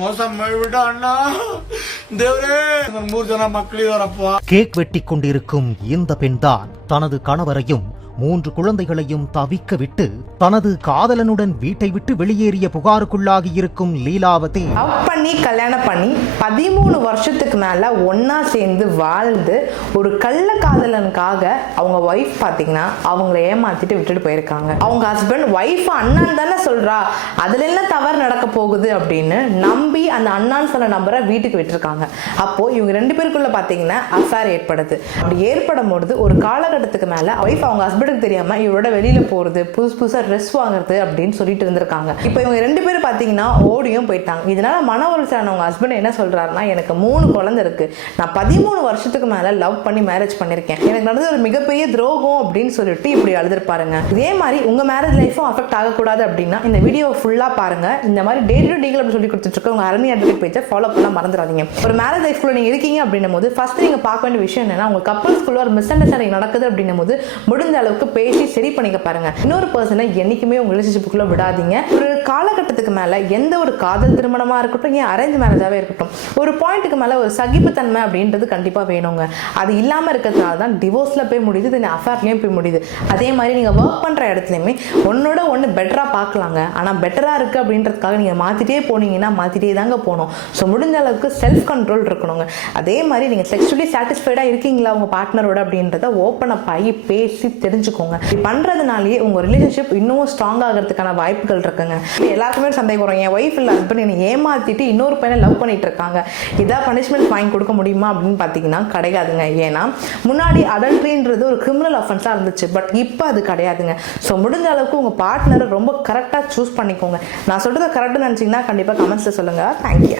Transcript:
மோசம் ಮಾಡಿಬಿಟ್ಟ ದೇವರೇ ಮೂರು ಜನ ಮಕ್ಕಳಿದಾರಪ್ಪ. கேக் வெட்டி கொண்டிருக்கும் இந்த பெண்தான் தனது கணவரையும் 3 குழந்தைகளையும் தவிக்க விட்டு தனது காதலனுடன் வீட்டை விட்டு வெளியேறிய புகாருக்குள்ளாகி இருக்கும் லீலாவதி. லவ் பண்ணி கல்யாணம் பண்ணி 13 வருஷத்துக்கு மேல ஒன்னா சேர்ந்து வாழ்ந்து ஒரு கள்ள காதலனுக்காக அவங்க ஒய்ஃப் பாத்தீங்கன்னா அவங்கள ஏமாத்திட்டு விட்டுட்டு போயிருக்காங்க. அவங்க ஹஸ்பண்ட் ஒய்ஃப் அண்ணான் தானே சொல்றா, அதுல என்ன தவறு நடக்க போகுது அப்படின்னு நம்பி அந்த அண்ணான் சொன்ன நம்பரை வீட்டுக்கு விட்டுருக்காங்க. அப்போ இவங்க 2 பேருக்குள்ள பாத்தீங்கன்னா அஃபேர் ஏற்படுது. அப்படி ஏற்படும் பொழுது ஒரு காலகட்டத்துக்கு மேல ஒய்ஃப் அவங்க ஹஸ்பண்ட் தெரியாம இவரோட வெளியில போறது, புதுசா ட்ரெஸ் வாங்குறது அப்படின்னு சொல்லிட்டு இருந்திருக்காங்க. இப்போ இவங்க 2 பேரும் பாத்தீங்கன்னா ஓடியும் போயிட்டாங்க. இதனால மன உளைச்சலான அவங்க ஹஸ்பண்ட் என்ன சொல்றாருன்னா, எனக்கு 3 குழந்தை இருக்கு, நான் 13 வருஷத்துக்கு மேல லவ் பண்ணி மேரேஜ் பண்ணிருக்கேன், எனக்கு நடந்தது ஒரு மிகப்பெரிய துரோகம் அப்படின்னு சொல்லிட்டு இப்படி அழுதுருப்பாருங்க. இதே மாதிரி உங்க மேரேஜ் லைஃபும் அஃபெக்ட் ஆகக்கூடாது அப்படின்னா இந்த வீடியோ ஃபுல்லா பாருங்க. இந்த மாதிரி டே டு டீல் அப்படி சொல்லி கொடுத்துட்டு இருக்க உங்க அரணி அட்வொகேட் பேஜை ஃபாலோ பண்ண மறந்துடாதீங்க. ஒரு மேரேஜ் லைஃப்குள்ள நீங்க இருக்கீங்க அப்படின்னும் போது ஃபர்ஸ்ட் நீங்க பார்க்க வேண்டிய விஷயம் என்னன்னா, உங்க கப்பல்ஸ்குள்ள ஒரு மிஸ் அண்டர்ஸ்டாண்டிங் நடக்குது அப்படின்னும் போது முடிஞ்ச அளவுக்கு பேசி சரி பண்ணிக்க பாருங்க. இன்னொரு பர்சனை என்னைக்குமே உங்க ரிலேஷன்ஷிப்புக்குள்ள விடாதீங்க. ஒரு காலகட்டத்துக்கு மேல எந்த ஒரு காதல் திருமணமா இருக்கட்டும், ஏன் அரேஞ்ச் மேரேஜாவே இருக்கட்டும், ஒரு பாயிண்ட்டுக்கு மேல ஒரு சகிப்புத்தன்மை அப்படின்றது கண்டிப்பா வேணுங்க. அது இல்லாம இருக்கிறதுனால தான் டிவோர்ஸ்ல போய் முடியுது, தென் அஃபேர்லயும் போய் முடியுது. அதே மாதிரி நீங்க ஒர்க் பண்ற இடத்துலயுமே ஒன்னோட ஒன்னு பெட்டரா பார்க்கலாங்க. ஆனா பெட்டரா இருக்கு அப்படின்றதுக்காக நீங்க மாத்திட்டே போனீங்கன்னா மாத்திட்டே தாங்க போகணும். ஸோ முடிஞ்ச அளவுக்கு செல்ஃப் கண்ட்ரோல் இருக்கணுங்க. அதே மாதிரி நீங்க செக்ஷுவலி சாட்டிஸ்ஃபைடா இருக்கீங்களா உங்க பார்ட்னரோட அப்படின்றத ஓப்பன் அப் ஆகி பேசி தெரிஞ்சுக்கோங்க. பண்றதுனாலேயே உங்க ரிலேஷன்ஷிப் இன்னும் ஸ்ட்ராங் ஆகிறதுக்கான வாய்ப்புகள் இருக்குங்க. எல்லாருக்குமே சந்தேகம் வரும், என் ஒய்ஃப் இல்ல ஹஸ்பண்ட் என்னை ஏமாத்திட்டு இன்னொரு பையனை லவ் பண்ணிட்டு இருக்காங்க, இதான் பனிஷ்மெண்ட் வாங்கி கொடுக்க முடியுமா அப்படின்னு பாத்தீங்கன்னா கிடையாதுங்க. ஏன்னா முன்னாடி அடல்ட்ரின்றது ஒரு கிரிமினல் அஃபென்ஸா இருந்துச்சு, பட் இப்போ அது கிடையாதுங்க. ஸோ முடிஞ்ச அளவுக்கு உங்க பார்ட்னரை ரொம்ப கரெக்டா சூஸ் பண்ணிக்கோங்க. நான் சொல்றது கரெக்டாக நினைச்சீங்கன்னா கண்டிப்பா கமெண்ட்ஸ்ல சொல்லுங்க. தேங்க்யூ.